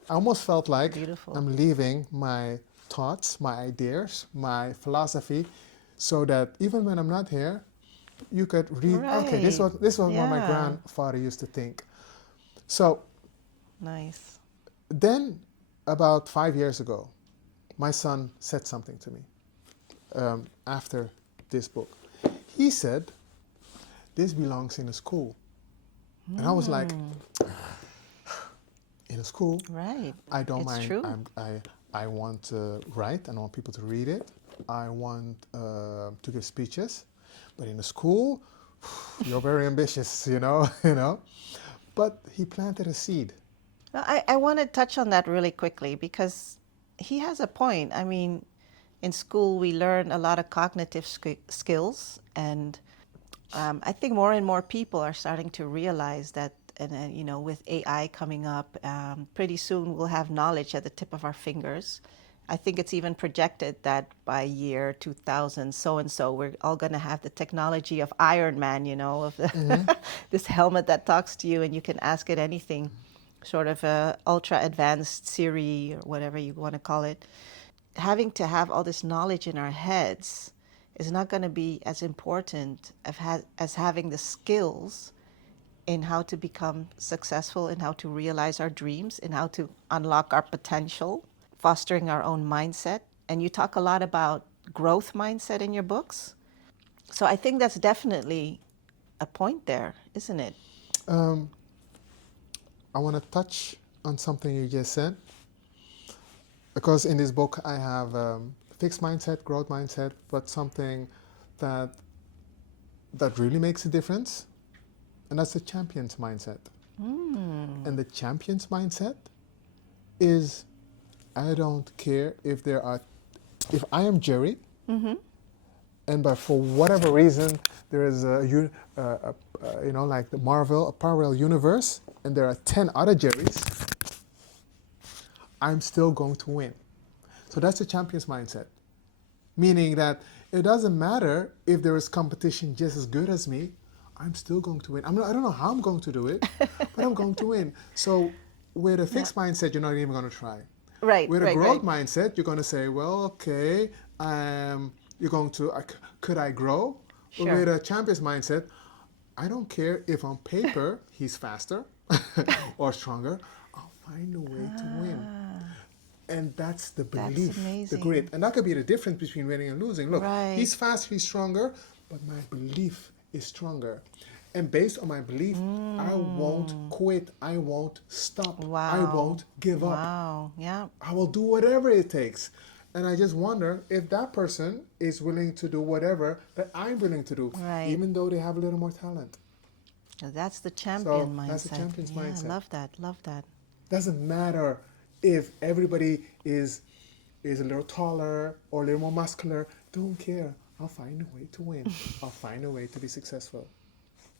I almost felt like Beautiful. I'm leaving my thoughts, my ideas, my philosophy, so that even when I'm not here, you could read, this was what my grandfather used to think. So nice. Then about 5 years ago, my son said something to me after this book. He said, this belongs in a school. And I was like, in a school? Right. I don't It's mind. true. I want to write, and I want people to read it. I want to give speeches. But in a school, you're very ambitious, you know. But he planted a seed. Well, I want to touch on that really quickly because he has a point. I mean, in school we learn a lot of cognitive skills, and I think more and more people are starting to realize that, and with AI coming up, pretty soon we'll have knowledge at the tip of our fingers. I think it's even projected that by year 2000, so and so, we're all going to have the technology of Iron Man, of this helmet that talks to you and you can ask it anything, sort of a ultra advanced Siri or whatever you want to call it. Having to have all this knowledge in our heads is not going to be as important as having the skills in how to become successful, in how to realize our dreams, in how to unlock our potential, fostering our own mindset. And you talk a lot about growth mindset in your books. So I think that's definitely a point there, isn't it? I want to touch on something you just said, because in this book I have fixed mindset, growth mindset, but something that really makes a difference, and that's the champion's mindset. And the champion's mindset is, I don't care if I am Jerry, and but for whatever reason there is like the Marvel, a parallel universe, and there are 10 other Jerrys, I'm still going to win. So that's the champion's mindset, meaning that it doesn't matter if there is competition just as good as me, I'm still going to win. I don't know how I'm going to do it, but I'm going to win. So with a fixed mindset, you're not even going to try. Right. With a growth mindset, you're going to say, well, okay, you're going to, could I grow? Sure. But with a champion's mindset, I don't care if on paper he's faster or stronger, I'll find a way to win. And that's the belief, That's amazing. the grit. And that could be the difference between winning and losing. Look, Right. he's fast, he's stronger, but my belief is stronger. And based on my belief, I won't quit. I won't stop. Wow. I won't give up. Wow, yeah. I will do whatever it takes. And I just wonder if that person is willing to do whatever that I'm willing to do, Right. even though they have a little more talent. That's the champion mindset. That's the champion's mindset. Love that. Doesn't matter if everybody is a little taller or a little more muscular. Don't care. I'll find a way to win. I'll find a way to be successful.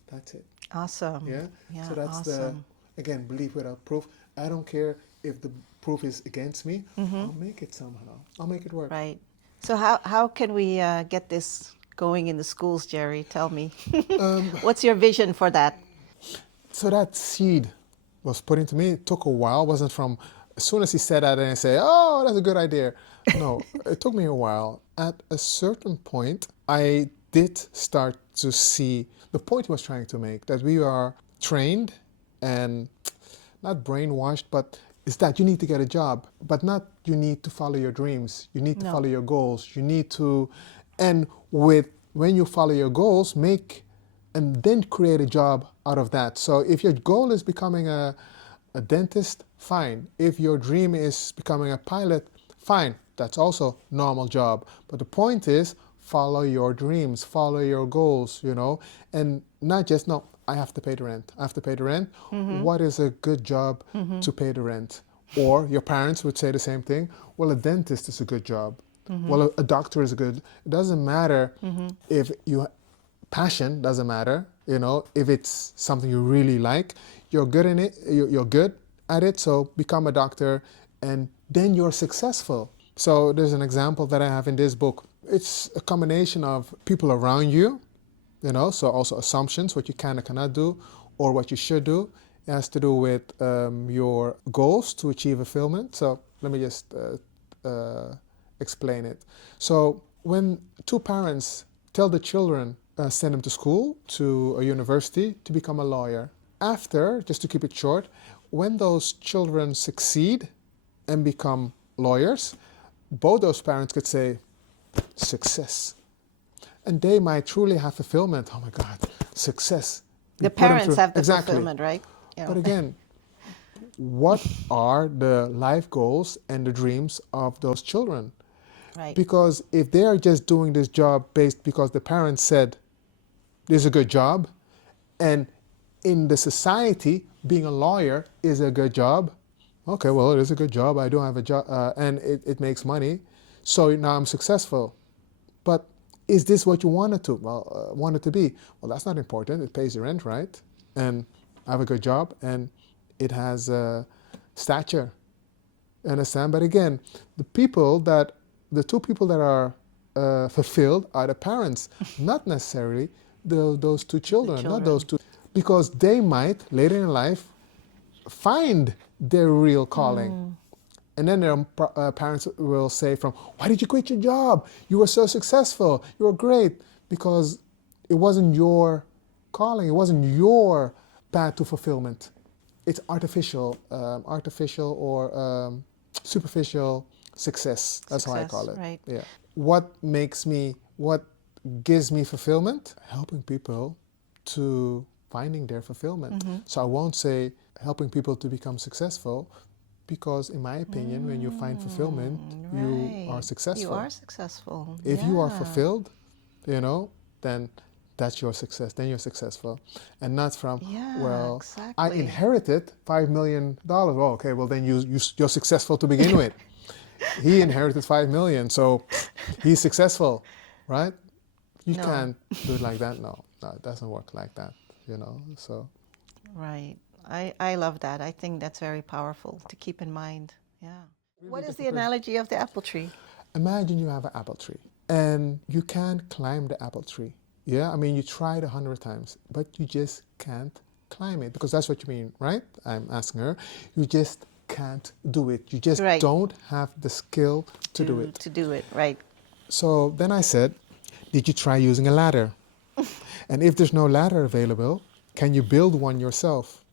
That's it. Awesome. Yeah? So that's awesome. again, belief without proof. I don't care if the proof is against me. I'll make it somehow. I'll make it work. Right. So how can we get this going in the schools, Jerry? Tell me. What's your vision for that? So that seed was put into me. It took a while. It wasn't from, as soon as he said that, and I say, oh, that's a good idea. No, it took me a while. At a certain point, I did start to see the point he was trying to make, that we are trained and not brainwashed, but it's that you need to get a job, but not you need to follow your dreams. You need to follow your goals. You need to, and when you follow your goals, and then create a job out of that. So if your goal is becoming a dentist, fine. If your dream is becoming a pilot, fine. That's also normal job. But the point is, follow your dreams, follow your goals, and not just, no, I have to pay the rent. I have to pay the rent. What is a good job to pay the rent? Or your parents would say the same thing. Well, a dentist is a good job. Well, a doctor is a good. It doesn't matter if you passion doesn't matter. If it's something you really like, you're good in it. You're good at it. So become a doctor, and then you're successful. So there's an example that I have in this book. It's a combination of people around you, so also assumptions, what you can and cannot do, or what you should do. It has to do with your goals to achieve fulfillment. So let me just explain it. So when two parents tell the children, send them to school, to a university, to become a lawyer. After, just to keep it short, when those children succeed and become lawyers, both those parents could say, success. And they might truly have fulfillment. Oh my God, success. The parents have the fulfillment, right? Yeah. But again, what are the life goals and the dreams of those children? Right. Because if they are just doing this job based because the parents said, this is a good job, and in the society, being a lawyer is a good job, Okay, well, it is a good job. I do have a job, and it makes money. So now I'm successful. But is this what you wanted to? Well, want it to be? Well, that's not important. It pays the rent, right? And I have a good job, and it has stature. Understand? But again, the two people that are fulfilled are the parents, not necessarily those two children, not those two, because they might later in life find their real calling. And then their parents will say why did you quit your job? You were so successful. You were great. Because it wasn't your calling. It wasn't your path to fulfillment. It's artificial or superficial success. That's how I call it. Right. Yeah. What gives me fulfillment? Helping people to finding their fulfillment. So I won't say helping people to become successful, because in my opinion, when you find fulfillment, you are successful. You are successful. If you are fulfilled, then that's your success. Then you're successful. And not from, exactly. I inherited $5 million. Oh, okay, well then you're successful to begin with. He inherited $5 million, so he's successful, right? You can't do it like that. No, it doesn't work like that, so. Right. I love that. I think that's very powerful to keep in mind. Yeah. What is the analogy of the apple tree? Imagine you have an apple tree and you can't climb the apple tree. Yeah, I mean, you tried 100 times, but you just can't climb it, because that's what you mean, right? I'm asking her. You just can't do it. You just don't have the skill to do it. To do it, right. So then I said, did you try using a ladder? And if there's no ladder available, can you build one yourself?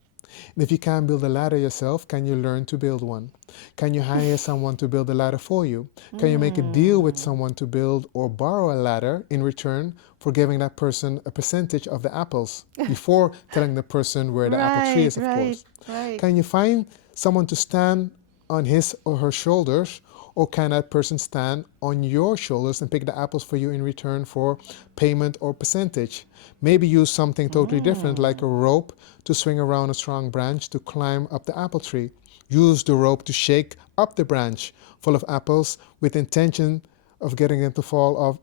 And if you can't build a ladder yourself, can you learn to build one? Can you hire someone to build a ladder for you? Can you make a deal with someone to build or borrow a ladder in return for giving that person a percentage of the apples before telling the person where the apple tree is, of course? Right. Can you find someone to stand on his or her shoulders, or can that person stand on your shoulders and pick the apples for you in return for payment or percentage? Maybe use something totally different, like a rope to swing around a strong branch to climb up the apple tree. Use the rope to shake up the branch full of apples with intention of getting them to fall off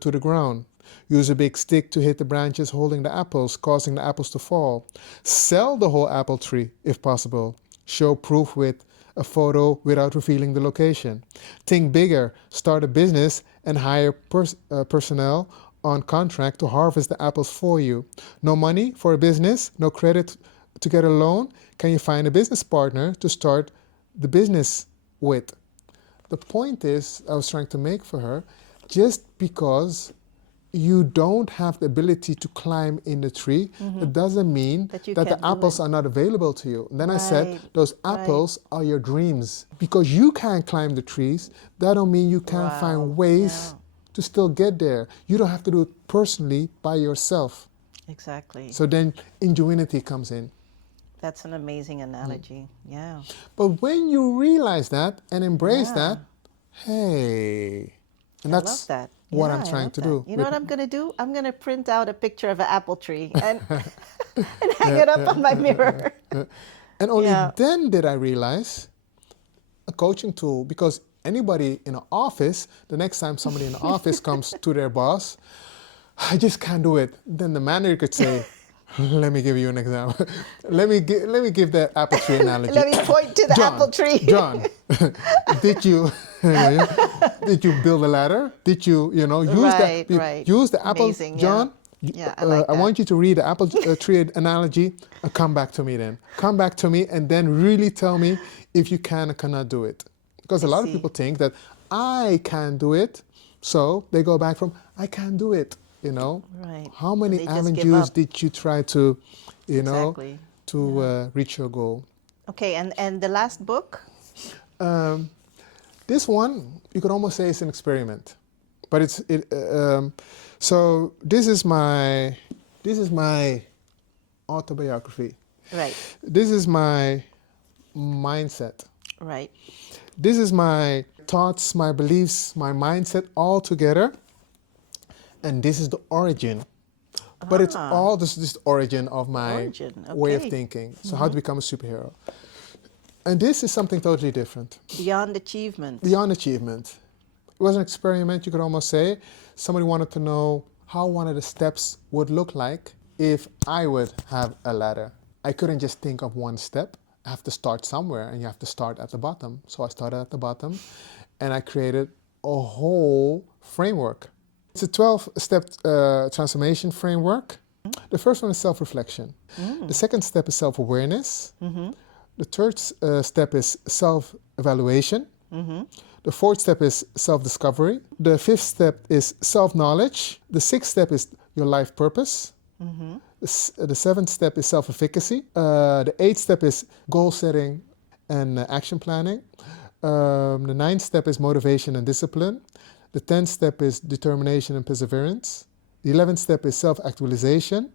to the ground. Use a big stick to hit the branches holding the apples, causing the apples to fall. Sell the whole apple tree, if possible. Show proof with a photo without revealing the location. Think bigger. Start a business and hire personnel on contract to harvest the apples for you. No money for a business, no credit to get a loan. Can you find a business partner to start the business with? The point is, I was trying to make for her, just because you don't have the ability to climb in the tree, it doesn't mean that the apples are not available to you. And then I said, those apples are your dreams. Because you can't climb the trees, that don't mean you can't find ways to still get there. You don't have to do it personally by yourself. Exactly. So then ingenuity comes in. That's an amazing analogy. Yeah. But when you realize that and embrace that, hey, and I that's love that. what I'm trying to do. You know what I'm going to do? I'm going to print out a picture of an apple tree and, and hang it up on my mirror. And only then did I realize a coaching tool, because anybody in an office, the next time somebody in the office comes to their boss, I just can't do it. Then the manager could say, let me give you an example. Let me give that apple tree analogy. Let me point to the apple tree. John, did you build a ladder? Did you use the apple? Amazing, John, I want you to read the apple tree analogy and come back to me then. Come back to me and then really tell me if you can or cannot do it. Because a lot of people think that I can do it, so they go back from I can't do it. Right. How many avenues did you try to, reach your goal? Okay, and the last book? This one, you could almost say it's an experiment, but so this is my autobiography. Right. This is my mindset. Right. This is my thoughts, my beliefs, my mindset all together. And this is the origin. But it's all this origin of my way of thinking. So how to become a superhero. And this is something totally different. Beyond achievement. Beyond achievement. It was an experiment, you could almost say. Somebody wanted to know how one of the steps would look like if I would have a ladder. I couldn't just think of one step. I have to start somewhere, and you have to start at the bottom. So I started at the bottom, and I created a whole framework. It's a 12-step transformation framework. The first one is self-reflection. The second step is self-awareness. The third step is self-evaluation. The fourth step is self-discovery. The fifth step is self-knowledge. The sixth step is your life purpose. The seventh step is self-efficacy. The eighth step is goal setting and action planning. The ninth step is motivation and discipline. The 10th step is determination and perseverance. The 11th step is self-actualization.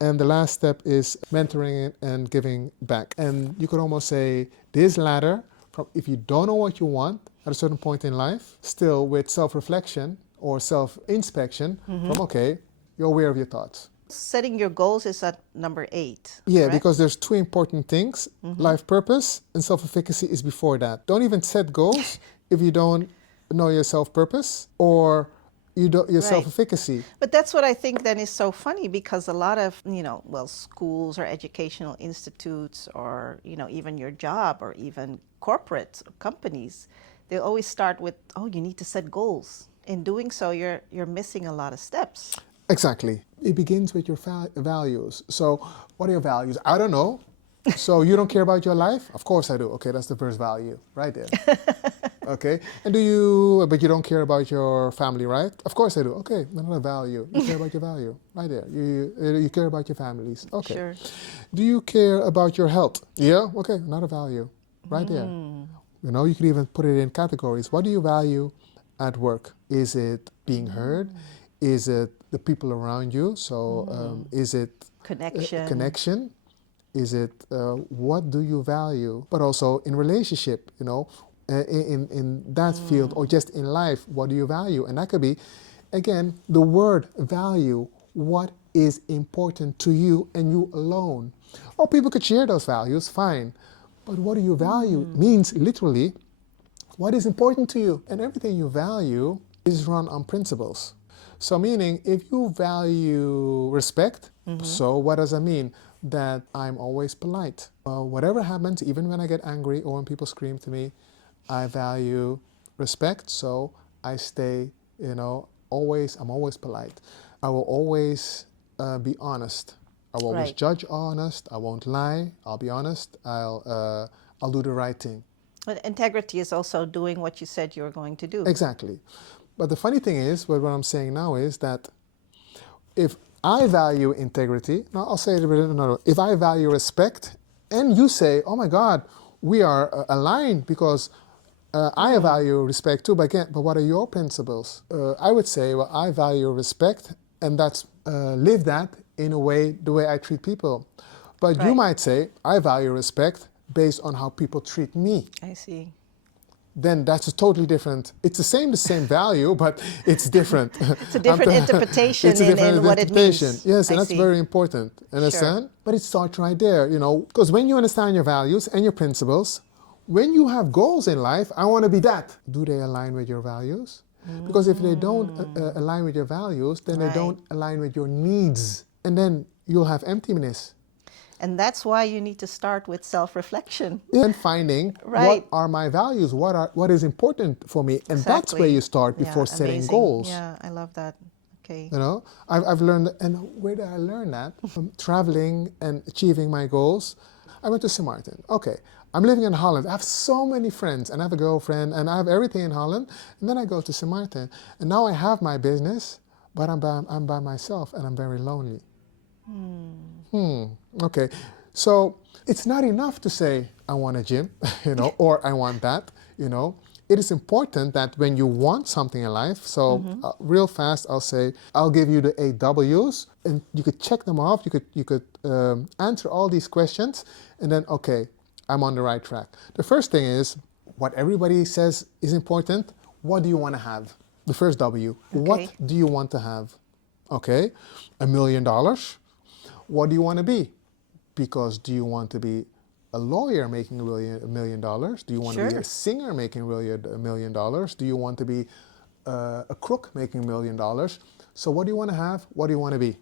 And the last step is mentoring and giving back. And you could almost say this ladder, from if you don't know what you want at a certain point in life, still with self-reflection or self-inspection, from okay, you're aware of your thoughts. Setting your goals is at number 8. Yeah, correct? because there's two important things. Life purpose and self-efficacy is before that. Don't even set goals if you don't know your self-purpose or you don't, your Right. self-efficacy. But that's what I think then is so funny, because a lot of, schools or educational institutes or, even your job or even corporate companies, they always start with, oh, you need to set goals. In doing so, you're missing a lot of steps. Exactly. It begins with your values. So what are your values? I don't know. So you don't care about your life? Of course I do. Okay, that's the first value right there. Okay. And but you don't care about your family, right? Of course I do. Okay, another value. You care about your value right there. You care about your families. Okay. Sure. Do you care about your health? Yeah. Okay, another value right there. You could even put it in categories. What do you value at work? Is it being heard? Is it the people around you? So is it connection? Is it what do you value? But also in relationship, in that field or just in life, what do you value? And that could be, again, the word value. What is important to you and you alone? Or people could share those values, fine. But what do you value means literally what is important to you. And everything you value is run on principles. So meaning if you value respect, so what does that mean? That I'm always polite. Whatever happens, even when I get angry or when people scream to me, I value respect, so I stay, I'm always polite. I will always be honest. I will always Right. judge honest. I won't lie. I'll be honest. I'll do the right thing. But integrity is also doing what you said you were going to do. Exactly. But the funny thing is, what I'm saying now is that if I value integrity, now I'll say it a bit another way. If I value respect and you say, oh my God, we are aligned because I value respect too, but what are your principles? I would say, well, I value respect and that's live that in a way, the way I treat people. But you Right. might say, I value respect based on how people treat me. I see. Then that's a totally different, it's the same value, but it's different. It's a different interpretation It's a different in what it interpretation. means. Yes, and I that's see. very important. Understand? But it starts right there, because when you understand your values and your principles, when you have goals in life, I want to be that. Do they align with your values? Because if they don't align with your values, then they Right. don't align with your needs. And then you'll have emptiness. And that's why you need to start with self-reflection. And finding Right. what are my values, what is important for me, and that's where Exactly. you start before Yeah, setting amazing. goals. Yeah, I love that. Okay. I've learned, and where did I learn that? From traveling and achieving my goals. I went to St. Martin. Okay, I'm living in Holland. I have so many friends, and I have a girlfriend, and I have everything in Holland. And then I go to St. Martin, and now I have my business, but I'm by myself, and I'm very lonely. Okay, so it's not enough to say I want a gym, or I want that, It is important that when you want something in life, so real fast, I'll give you the 8 W's, and you could check them off. You could answer all these questions, and then okay, I'm on the right track. The first thing is what everybody says is important. What do you want to have? The first W. Okay. What do you want to have? Okay, $1 million. What do you want to be? Because do you want to be a lawyer making $1 million? Do you want to be Sure. a singer making $1 million? Do you want to be a crook making $1 million? So what do you want to have? What do you want to be?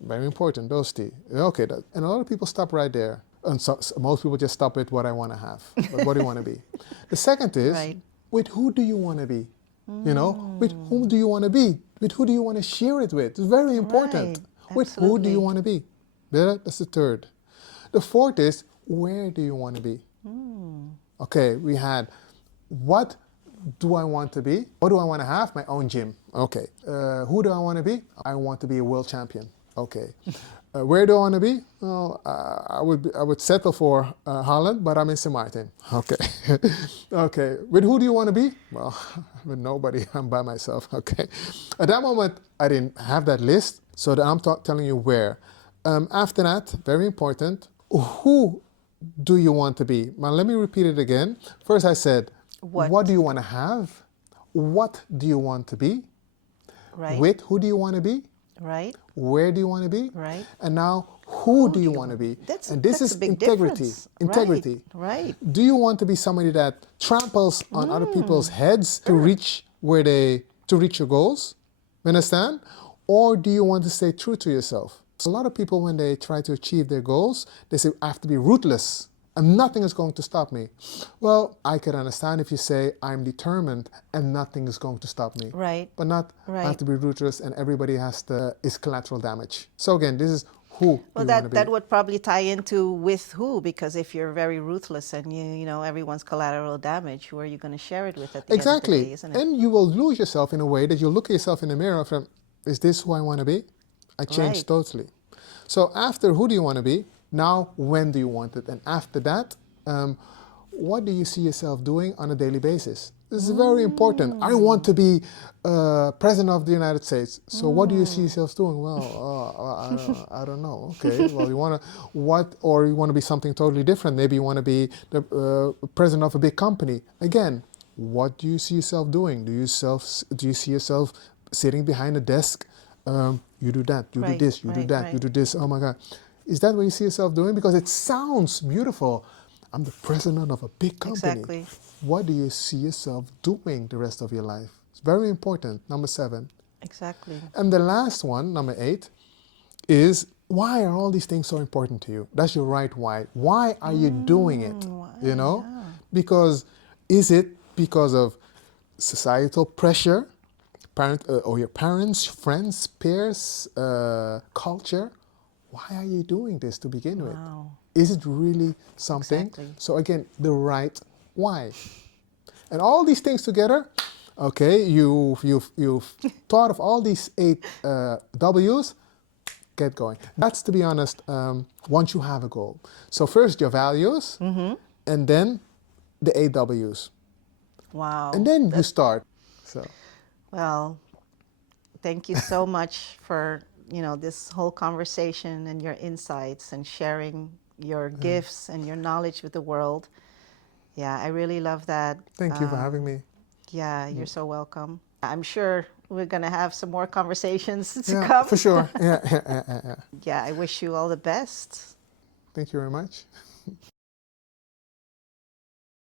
Very important, those two. Okay, and a lot of people stop right there. And so most people just stop at what I want to have. But what do you want to be? The second is, Right. with who do you want to be? You know, with whom do you want to be? With who do you want to share it with? It's very important. Right. With who do you Absolutely. want to be? That's the third. The fourth is, where do you want to be? Okay, we had, what do I want to be? What do I want to have? My own gym. Okay. Who do I want to be? I want to be a world champion. Okay. Where do I want to be? Well, I would settle for Holland, but I'm in St. Martin. Okay. Okay. With who do you want to be? Well, with nobody. I'm by myself. Okay. At that moment, I didn't have that list, so that I'm telling you where. After that, very important, who do you want to be? Now, let me repeat it again. First, I said, what do you want to have? What do you want to be? Right. With who do you want to be? Right. Where do you want to be? Right. And now, who do you want to be? And this is a big integrity. difference. Integrity. Right. Do you want to be somebody that tramples on other people's heads to reach your goals? You understand? Or do you want to stay true to yourself? So a lot of people, when they try to achieve their goals, they say, I have to be ruthless and nothing is going to stop me. Well, I can understand if you say, I'm determined and nothing is going to stop me. Right. But not, I Right. have to be ruthless and everybody is collateral damage. So again, this is who Well, you want to be. that would probably tie into with who, because if you're very ruthless and you know everyone's collateral damage, who are you going to share it with at the end of the Exactly. day, isn't it? And you will lose yourself in a way that you look at yourself in the mirror from, is this who I want to be? I changed Right. totally. So after who do you want to be? Now, when do you want it? And after that, what do you see yourself doing on a daily basis? This is very important. I want to be President of the United States. So what do you see yourself doing? Well, I don't know. Okay, well, you want to, or you want to be something totally different. Maybe you want to be the president of a big company. Again, what do you see yourself doing? Do you see yourself sitting behind a desk? You do that, you do Right, this, you do right, that, right. you do this. Oh my God. Is that what you see yourself doing? Because it sounds beautiful. I'm the president of a big company. Exactly. What do you see yourself doing the rest of your life? It's very important. Number 7. Exactly. And the last one, number 8, is, why are all these things so important to you? That's your right why. Why are you doing it? You know? yeah. Because, is it because of societal pressure, or your parents, friends, peers, culture? Why are you doing this to begin with? Wow. Is it really something? Exactly. So again, the right why. And all these things together, okay, you've thought of all these 8 W's, get going. That's, to be honest, once you have a goal. So first your values, and then the 8 W's. Wow. And then you start. So. Well, thank you so much for, you know, this whole conversation and your insights and sharing your gifts and your knowledge with the world. Yeah, I really love that. Thank you for having me. Yeah, you're so welcome. I'm sure we're going to have some more conversations to Yeah, come. for sure. Yeah. Yeah, I wish you all the best. Thank you very much.